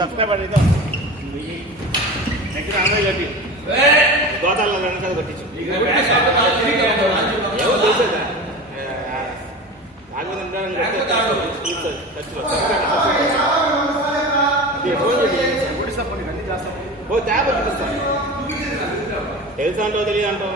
Subscriber అయితే next online కట్టి గోదావరిలో 2 సార్లు కట్టించు తెలుసా అంటో తెలియదు అంటావు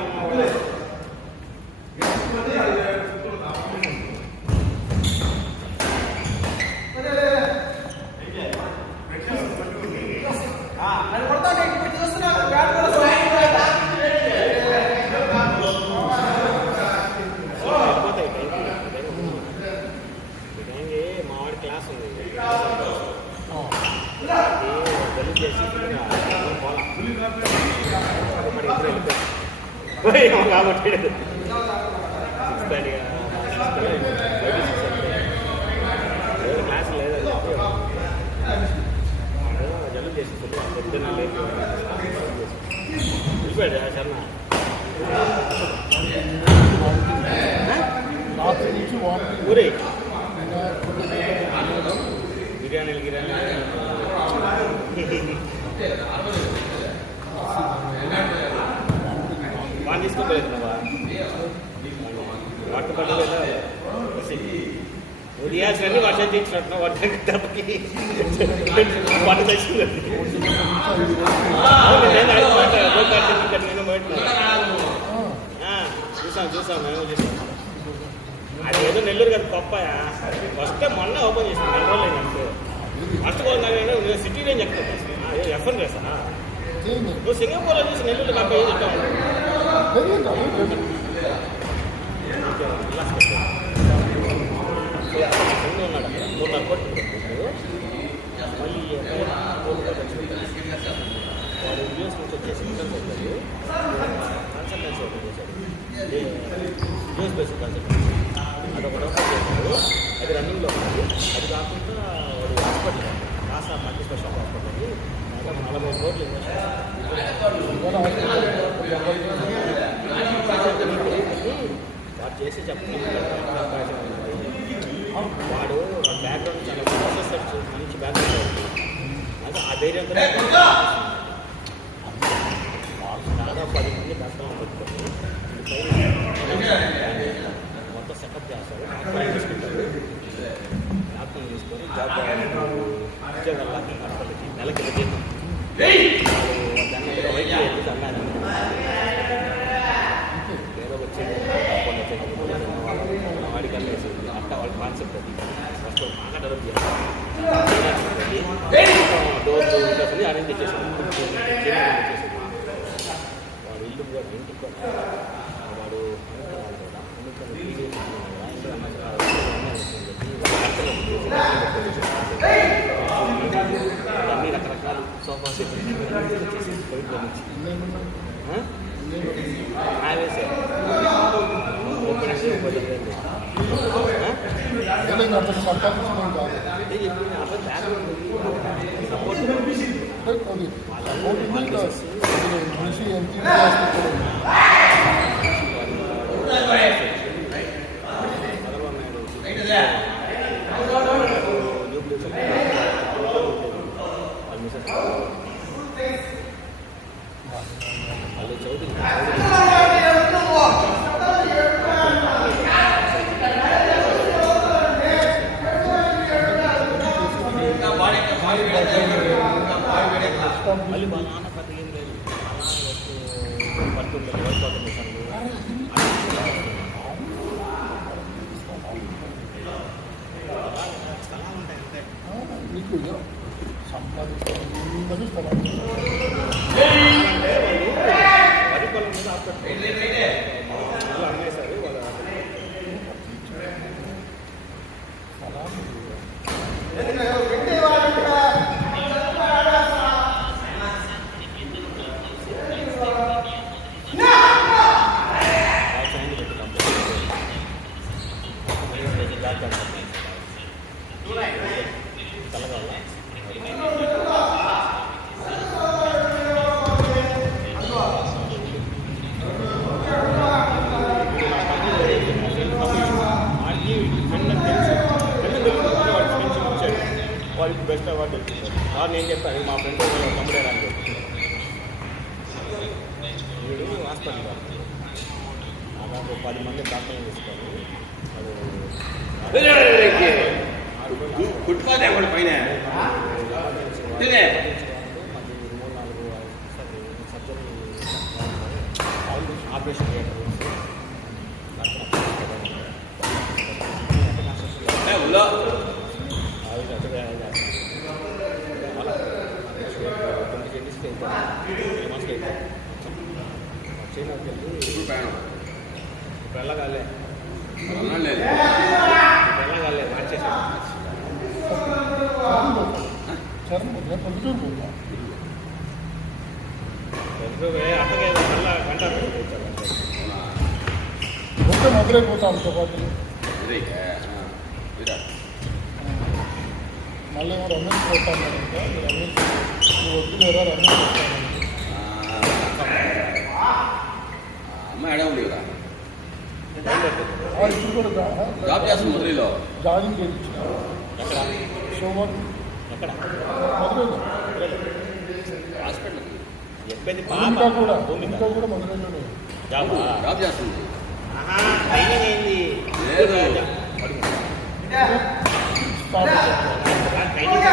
కాబట్టి క్లాస్ లేదా జల్లు చేసి పొద్దున్న లేదు చూపాడు శర్మ ఊరే బిర్యానీలు బాగా తీసుకోలేదు వాటర్ పడ్డ ఉదయాసన్ని వర్షం తెచ్చినట్టు వర్షం దెబ్బకి పంట తెచ్చింది చూసాం మేము చూసాం అది ఏదో నెల్లూరు కదా పప్పాయా ఫస్ట్ మొన్న ఓపెన్ చేసాం 2 రోజులు అయింది ఫస్ట్ పోయినా సిటీ నేను చెప్తాను ఎఫ్ఎన్ రేసా నువ్వు సింగపూర్లో చూసి నెల్లూరు నాకు ఏం చెప్తాను ఉన్నాడు 3.5 కోట్లు మళ్ళీ వాడు యూఎస్ నుంచి వచ్చేసి రిటర్న్ అవుతాడు కన్సల్టెన్సీ ఓపెన్ చేశాడు యూఎస్ బేస్డ్ కన్సల్టెన్సీ అదొకటి ఓపెన్ చేశాడు అది రన్నింగ్లో ఉంది అది కాకుండా వాడు hospital Kasa multi special hospital 40 కోట్లు వాడు చేసి వాడు బ్యాక్గ్రౌండ్ చాలా ప్రొఫెసర్ మంచి బ్యాక్గ్రౌండ్ అది ఆ ధైర్యంతో దాదాపు 10 మంది కష్టం పెట్టుకొని మొత్తం సెటప్ చేస్తారు తీసుకుంటారు జ్ఞాపకం తీసుకొని జాబ్ ఉద్యోగాలు హాస్పిటల్కి నెలకి జీతం దాన్ని వైద్యం వెళ్ళి అమ్మాయి ఏదో వచ్చేది వాడికి వెళ్ళేసి అట్లా వాళ్ళ కాన్సెప్ట్ అది ఫస్ట్ బాగా డెవలప్ చేయాలి డోర్ని అరేంజ్ చేసేసాడు వాడు ఇల్లు కూడా ఇంటికి వాడు అన్ని రకరకాలు సోఫా సెట్ వేసే మళ్ళీ మా నాన్న పెద్ద ఏం లేదు పడుతుంది స్థలాలు ఉంటాయి అంతే మీకు వరి పొలం మీద అమ్మేశారు వాళ్ళ నేను చెప్పాను మా ఫ్రెండ్ తమ్ముడే అని చెప్పి వీడు హాస్పిటల్ నాకు 10 మంది డాక్టర్లు తీసుకోవాలి ఫుట్పాత్ ఎవరి పైన ఆపరేషన్ వెళ్ళగాలే వెళ్ళగాలే మార్చేసి అట్టగే మళ్ళా గంట మధురై పోతాం పాటు మళ్ళీ రమేష్ పోతాను రమేష్ వద్దులేరా రమేష్ పోతాను అమ్మ ఎడ ఉంది కదా ఇప్పుడు కూడా జాబ్ చేస్తుంది మధురైలో జాగింగ్ చేయించిన ఎక్కడ సోమవారం ఎక్కడ మధురైలో హాస్పిటల్ చెప్పేది ఇంకా కూడా భూమిక ఇంకా కూడా మధురైలోనే జాబా జాబ్ చేస్తుంది ట్రైనింగ్ అయింది లేదు. స్టార్ట్ ట్రైనింగ్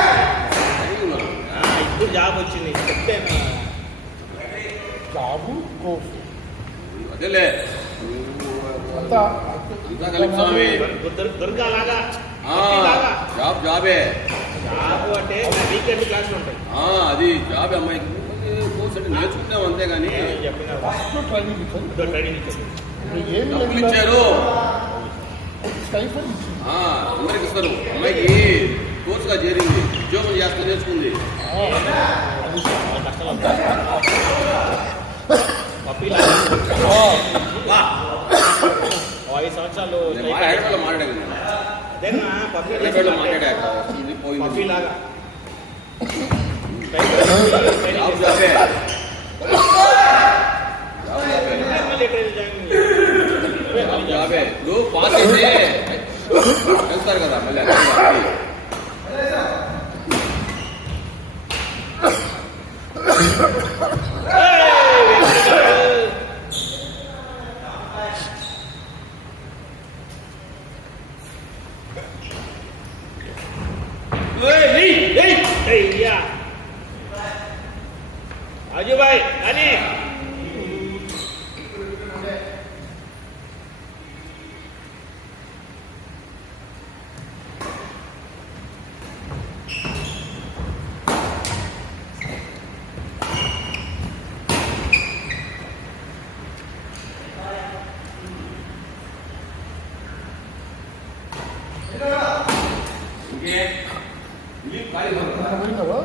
ఇప్పుడు జాబ్ వచ్చింది చెప్తాను జాబు కోర్సు అదేలే అంతా అంతా కలిపి స్వామి దుర్గాలాగా జాబే జాబ్ అంటే వీకెండ్ క్లాసులు ఉంటాయి అది జాబ్ అమ్మాయికి కోర్స్ అంటే నేర్చుకుంటాం అంతేగాని చెప్పిన ఫస్ట్ ట్రైనింగ్ ఇచ్చారు ట్రైనింగ్ ఇచ్చింది ఏమి డబ్బులు ఇచ్చారు స్టైఫండ్ ఇచ్చింది అందరికి ఇస్తారు అమ్మాయికి కోర్సుగా చేరింది ఉద్యోగం చేస్తూ నేర్చుకుంది అది కష్టాలు ఉంటాయి పప్పీలాగా వా 5 సంవత్సరాలు నేను హైదరాబాద్లో మాట్లాడాను అదేనా హైదరాబాద్లో మాట్లాడాక వస్తుంది పోయింది పప్పీలాగా జాబ్ జాబే జాబ్ జాబే ఇప్పుడు పాస్ అయితే వెళ్తారు కదా మళ్ళీ అజుబాయ్ అని ఇంకే ఖాళీ పోయినావా